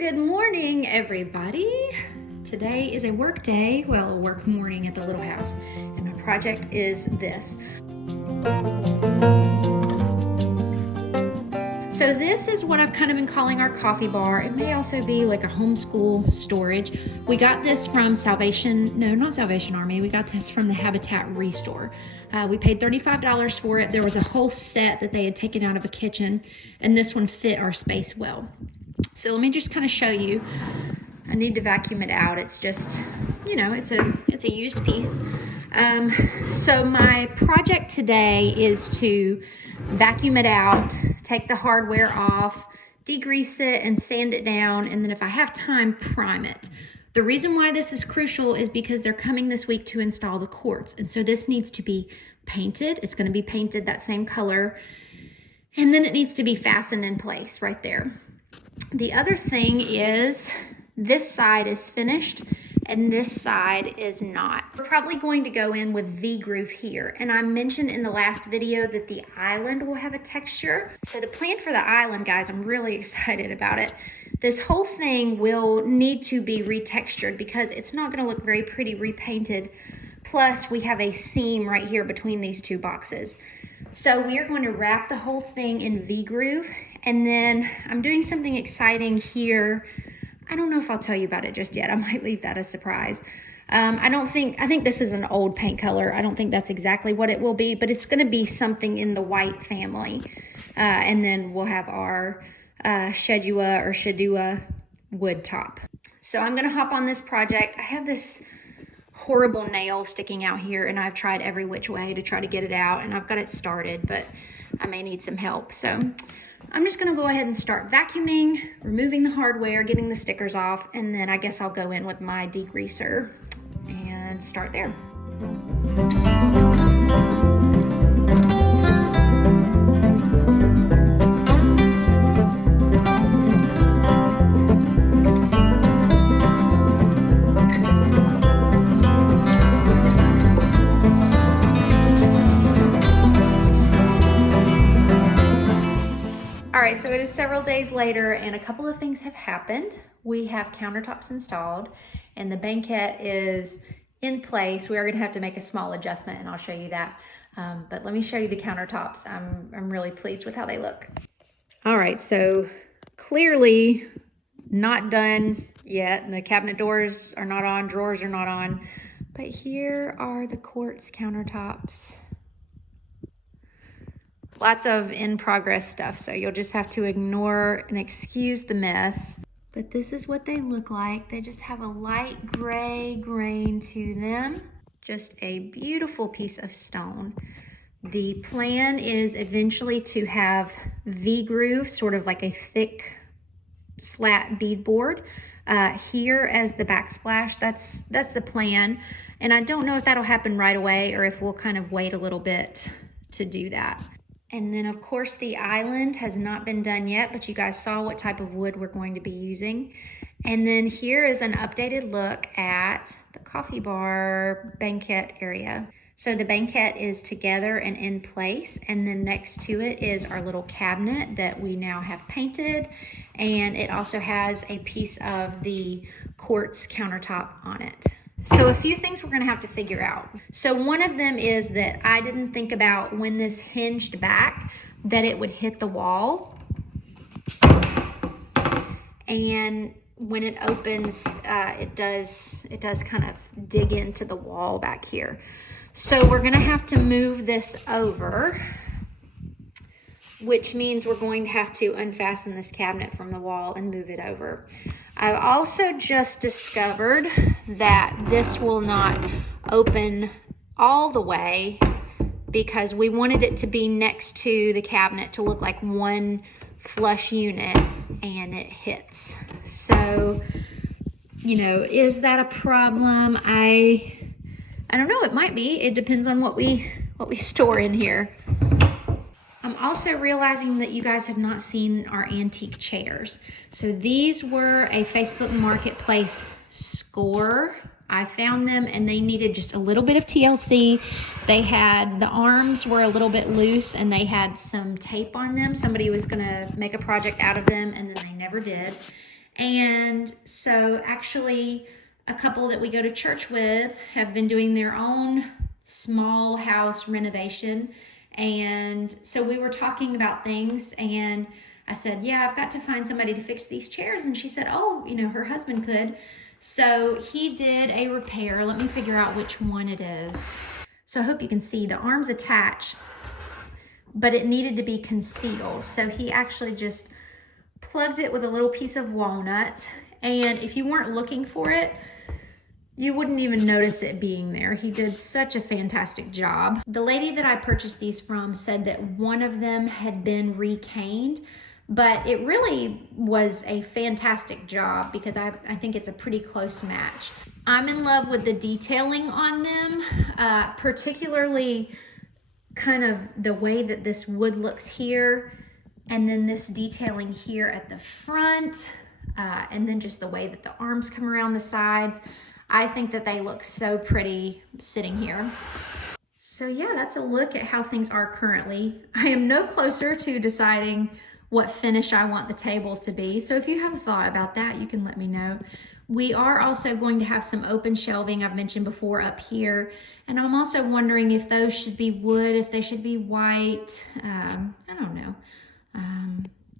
Good morning, everybody. Today is a work day, well, a work morning at the little house, and my project is this. So this is what I've kind of been calling our coffee bar. It may also be like a homeschool storage. We got this from not Salvation Army. We got this from the Habitat Restore. We paid $35 for it. There was a whole set that they had taken out of a kitchen, and this one fit our space well. So let me just kind of show you. I need to vacuum it out. It's just, you know, it's a used piece. So my project today is to vacuum it out, take the hardware off, degrease it and sand it down, and then if I have time, prime it. The reason why this is crucial is because they're coming this week to install the quartz, and so this needs to be painted. It's going to be painted that same color, and then it needs to be fastened in place right there. The other thing is this side is finished and this side is not. We're probably going to go in with V-groove here. And I mentioned in the last video that the island will have a texture. So the plan for the island, guys, I'm really excited about it. This whole thing will need to be retextured because it's not gonna look very pretty repainted. Plus we have a seam right here between these two boxes. So we are going to wrap the whole thing in V-groove, and then I'm doing something exciting here. I don't know if I'll tell you about it just yet. I might leave that a surprise. I think this is an old paint color. I don't think that's exactly what it will be, but it's gonna be something in the white family. And then we'll have our Shedua or Shedua wood top. So I'm gonna hop on this project. I have this horrible nail sticking out here, and I've tried every which way to try to get it out, and I've got it started, but I may need some help. So I'm just gonna go ahead and start vacuuming, removing the hardware, getting the stickers off, and then I guess I'll go in with my degreaser and start there. So it is several days later and a couple of things have happened. We have countertops installed and the Banquette is in place. We are going to have to make a small adjustment and I'll show you that. But let me show you the countertops. I'm really pleased with how they look. All right, so clearly not done yet. And the cabinet doors are not on, drawers are not on. But here are the quartz countertops. Lots of in-progress stuff, so you'll just have to ignore and excuse the mess. But this is what they look like. They just have a light gray grain to them. Just a beautiful piece of stone. The plan is eventually to have V-groove, sort of like a thick slat beadboard, here as the backsplash. That's the plan. And I don't know if that'll happen right away or if we'll kind of wait a little bit to do that. And then of course the island has not been done yet, but you guys saw what type of wood we're going to be using. And then here is an updated look at the coffee bar banquette area. So the banquette is together and in place, and then next to it is our little cabinet that we now have painted, and it also has a piece of the quartz countertop on it. So a few things we're gonna have to figure out. So one of them is that I didn't think about when this hinged back that it would hit the wall. And when it opens, it does kind of dig into the wall back here. So we're gonna have to move this over, which means we're going to have to unfasten this cabinet from the wall and move it over. I've also just discovered that this will not open all the way because we wanted it to be next to the cabinet to look like one flush unit, and it hits. So, you know, is that a problem? I don't know, it might be. It depends on what we store in here. I'm also realizing that you guys have not seen our antique chairs. So these were a Facebook Marketplace score. I found them and they needed just a little bit of TLC. The arms were a little bit loose and they had some tape on them. Somebody was gonna make a project out of them and then they never did. And so actually a couple that we go to church with have been doing their own small house renovation. And so we were talking about things, and I said, yeah, I've got to find somebody to fix these chairs. And she said, oh, you know, her husband could. So he did a repair. Let me figure out which one it is. So I hope you can see the arms attach, but it needed to be concealed. So he actually just plugged it with a little piece of walnut. And if you weren't looking for it, you wouldn't even notice it being there. He did such a fantastic job. The lady that I purchased these from said that one of them had been recaned, but it really was a fantastic job because I think it's a pretty close match. I'm in love with the detailing on them, particularly kind of the way that this wood looks here, and then this detailing here at the front, and then just the way that the arms come around the sides. I think that they look so pretty sitting here. So yeah, that's a look at how things are currently. I am no closer to deciding what finish I want the table to be. So if you have a thought about that, you can let me know. We are also going to have some open shelving I've mentioned before up here. And I'm also wondering if those should be wood, if they should be white. I don't know.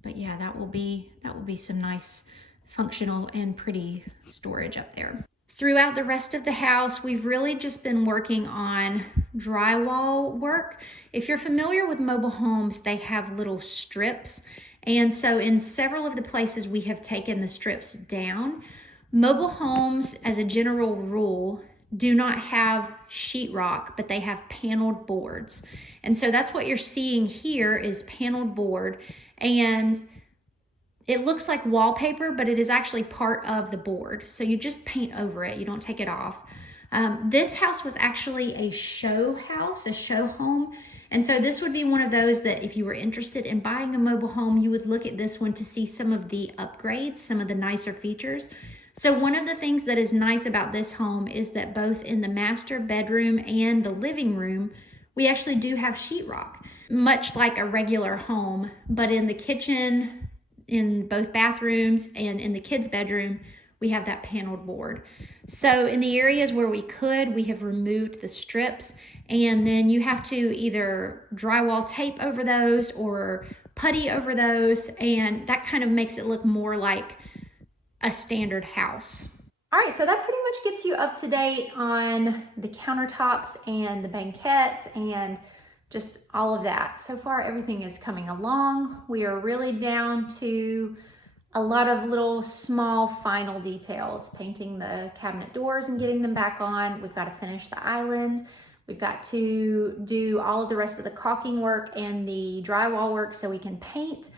But yeah, that will be some nice functional and pretty storage up there. Throughout the rest of the house, we've really just been working on drywall work. If you're familiar with mobile homes, they have little strips. And so in several of the places we have taken the strips down. Mobile homes, as a general rule, do not have sheetrock, but they have paneled boards. And so that's what you're seeing here is paneled board. And it looks like wallpaper, but it is actually part of the board. So you just paint over it, you don't take it off. This house was actually a show house, a show home. And so this would be one of those that if you were interested in buying a mobile home, you would look at this one to see some of the upgrades, some of the nicer features. So one of the things that is nice about this home is that both in the master bedroom and the living room, we actually do have sheetrock, much like a regular home, but in the kitchen, in both bathrooms, and in the kids' bedroom, we have that paneled board. So in the areas where we could, we have removed the strips, and then you have to either drywall tape over those or putty over those, and that kind of makes it look more like a standard house. All right, so that pretty much gets you up to date on the countertops and the banquette and just all of that. So far, everything is coming along. We are really down to a lot of little small final details, painting the cabinet doors and getting them back on. We've got to finish the island. We've got to do all of the rest of the caulking work and the drywall work so we can paint.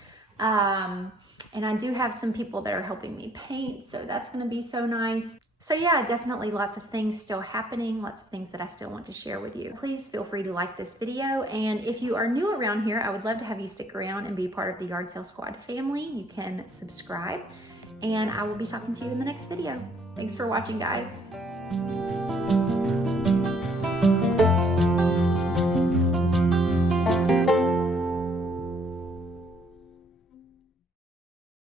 And I do have some people that are helping me paint, so that's gonna be so nice. So yeah, definitely lots of things still happening, lots of things that I still want to share with you. Please feel free to like this video, and if you are new around here, I would love to have you stick around and be part of the Yard Sale Squad family. You can subscribe, and I will be talking to you in the next video. Thanks for watching, guys.